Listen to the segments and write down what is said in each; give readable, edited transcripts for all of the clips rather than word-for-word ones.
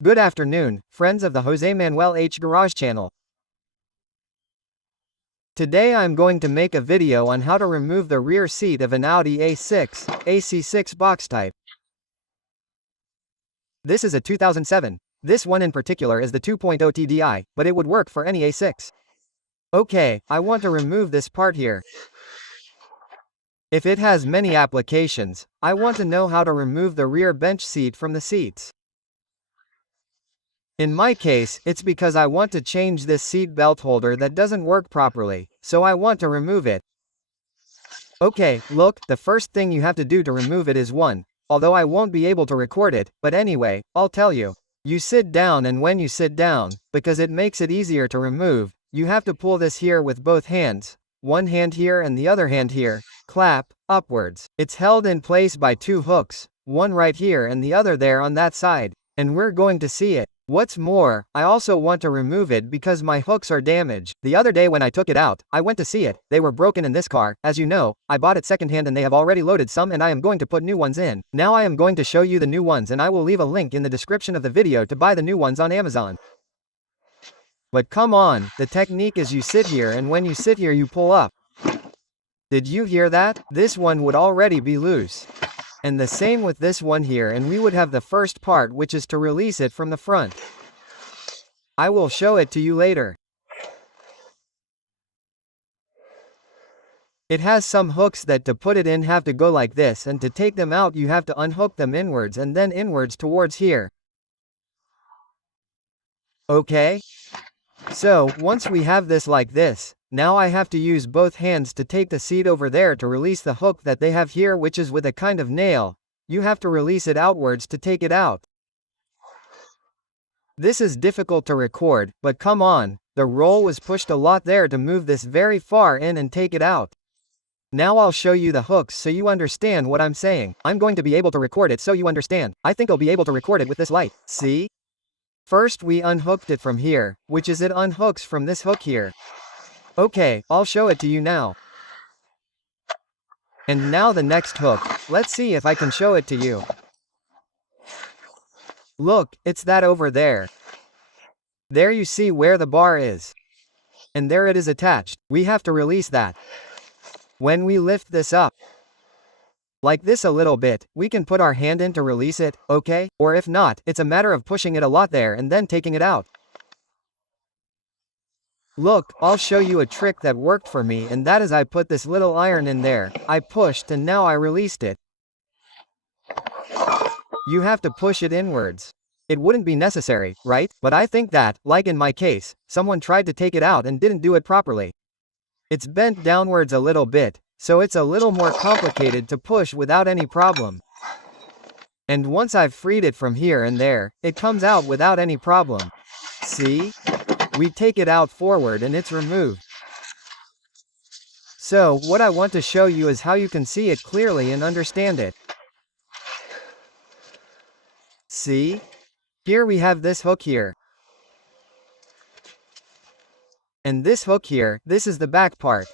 Good afternoon, friends of the Jose Manuel H Garage channel. Today I'm going to make a video on how to remove the rear seat of an Audi A6 C6 box type. This is a 2007. This one in particular is the 2.0 TDI, but it would work for any A6. Okay, I want to remove this part here. If it has many applications, I want to know how to remove the rear bench seat from the seats. In my case, it's because I want to change this seat belt holder that doesn't work properly, so I want to remove it. Okay, look, the first thing you have to do to remove it is although I won't be able to record it, but anyway, I'll tell you. You sit down, and when you sit down, because it makes it easier to remove, you have to pull this here with both hands, one hand here and the other hand here, clap, upwards. It's held in place by two hooks, one right here and the other there on that side, and we're going to see it. What's more, I also want to remove it because my hooks are damaged. The other day when I took it out, I went to see it. They were broken in this car. As you know, I bought it secondhand and they have already loaded some and I am going to put new ones in. Now I am going to show you the new ones and I will leave a link in the description of the video to buy the new ones on Amazon. But come on, the technique is you sit here and when you sit here you pull up. Did you hear that? This one would already be loose. And the same with this one here, and we would have the first part, which is to release it from the front. I will show it to you later. It has some hooks that to put it in have to go like this, and to take them out you have to unhook them inwards and then inwards towards here. Okay? So, once we have this like this, now I have to use both hands to take the seat over there to release the hook that they have here, which is with a kind of nail. You have to release it outwards to take it out. This is difficult to record, but come on, the roll was pushed a lot there to move this very far in and take it out. Now I'll show you the hooks so you understand what I'm saying. I'm going to be able to record it so you understand. I think I'll be able to record it with this light. See? First we unhooked it from here, which is it unhooks from this hook here. Okay, I'll show it to you now. And now the next hook. Let's see if I can show it to you. Look, it's that over there. There you see where the bar is. And there it is attached. We have to release that. When we lift this up, like this a little bit, we can put our hand in to release it, okay? Or if not, it's a matter of pushing it a lot there and then taking it out. Look, I'll show you a trick that worked for me, and that is I put this little iron in there, I pushed and now I released it. You have to push it inwards. It wouldn't be necessary, right? But I think that, like in my case, someone tried to take it out and didn't do it properly. It's bent downwards a little bit, so it's a little more complicated to push without any problem. And once I've freed it from here and there, it comes out without any problem. See? We take it out forward and it's removed. So, what I want to show you is how you can see it clearly and understand it. See? Here we have this hook here. And this hook here, this is the back part.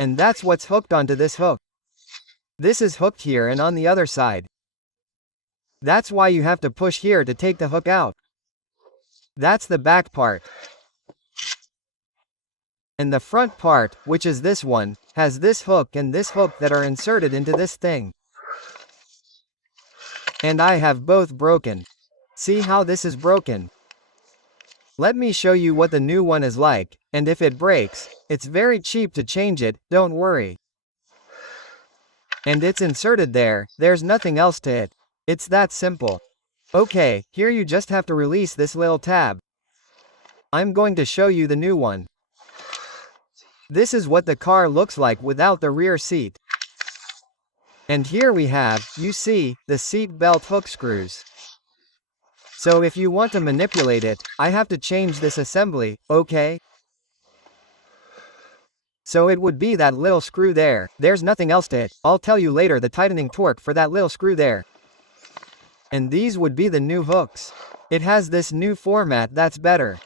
And that's what's hooked onto this hook. This is hooked here and on the other side. That's why you have to push here to take the hook out. That's the back part. And the front part, which is this one, has this hook and this hook that are inserted into this thing. And I have both broken. See how this is broken? Let me show you what the new one is like, and if it breaks, it's very cheap to change it, don't worry. And it's inserted there, there's nothing else to it. It's that simple. Okay, here you just have to release this little tab. I'm going to show you the new one. This is what the car looks like without the rear seat. And here we have, you see, the seat belt hook screws. So if you want to manipulate it, I have to change this assembly, okay? So it would be that little screw there, there's nothing else to it. I'll tell you later the tightening torque for that little screw there. And these would be the new hooks. It has this new format that's better.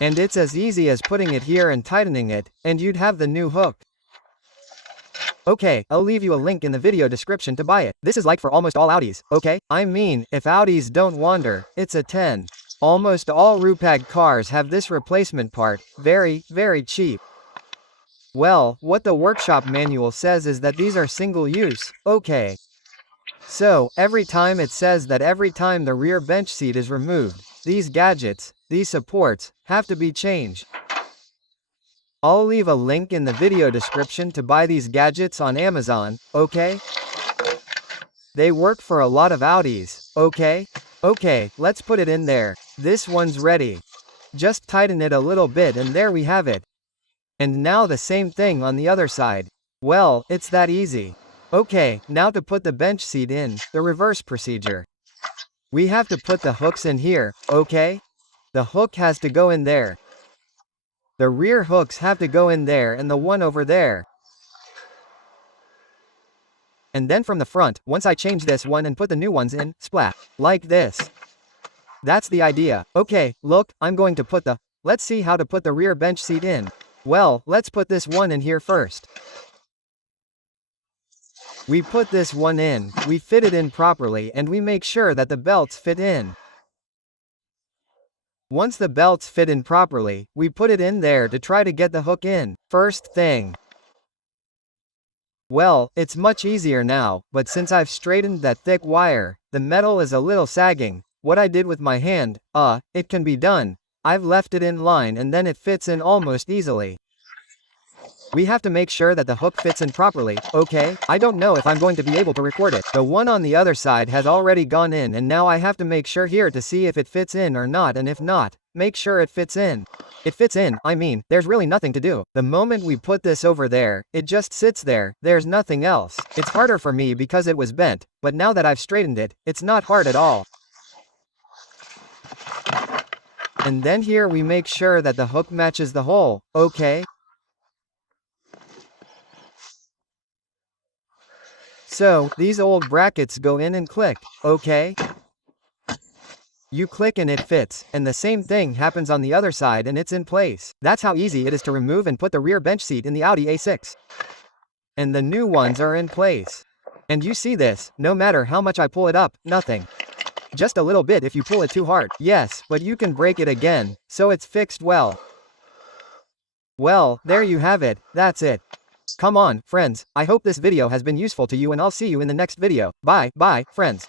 And it's as easy as putting it here and tightening it, and you'd have the new hook. Okay, I'll leave you a link in the video description to buy it. This is like for almost all Audis, okay? I mean, if Audis don't wander, it's a 10. Almost all Rupag cars have this replacement part, very, very cheap. Well, what the workshop manual says is that these are single use, okay. So, every time it says that every time the rear bench seat is removed, these gadgets, these supports, have to be changed. I'll leave a link in the video description to buy these gadgets on Amazon, okay? They work for a lot of Audis, okay? Okay, let's put it in there. This one's ready. Just tighten it a little bit and there we have it. And now the same thing on the other side. Well, it's that easy. Okay, now to put the bench seat in, the reverse procedure. We have to put the hooks in here, okay? The hook has to go in there. The rear hooks have to go in there and the one over there. And then from the front, once I change this one and put the new ones in, splat. Like this. That's the idea. Okay, look, I'm going to put the... Let's see how to put the rear bench seat in. Well, let's put this one in here first. We put this one in, we fit it in properly and we make sure that the belts fit in. Once the belts fit in properly, we put it in there to try to get the hook in, first thing. Well, it's much easier now, but since I've straightened that thick wire, the metal is a little sagging. What I did with my hand, it can be done. I've left it in line and then it fits in almost easily. We have to make sure that the hook fits in properly, okay? I don't know if I'm going to be able to record it. The one on the other side has already gone in and now I have to make sure here to see if it fits in or not, and if not, make sure it fits in. It fits in, I mean, there's really nothing to do. The moment we put this over there, it just sits there, there's nothing else. It's harder for me because it was bent, but now that I've straightened it, it's not hard at all. And then here we make sure that the hook matches the hole, okay? So, these old brackets go in and click, okay? You click and it fits, and the same thing happens on the other side and it's in place. That's how easy it is to remove and put the rear bench seat in the Audi A6. And the new ones are in place. And you see this, no matter how much I pull it up, nothing. Just a little bit if you pull it too hard, yes, but you can break it again, so it's fixed well. Well, there you have it, that's it. Come on, friends, I hope this video has been useful to you and I'll see you in the next video. Bye, friends.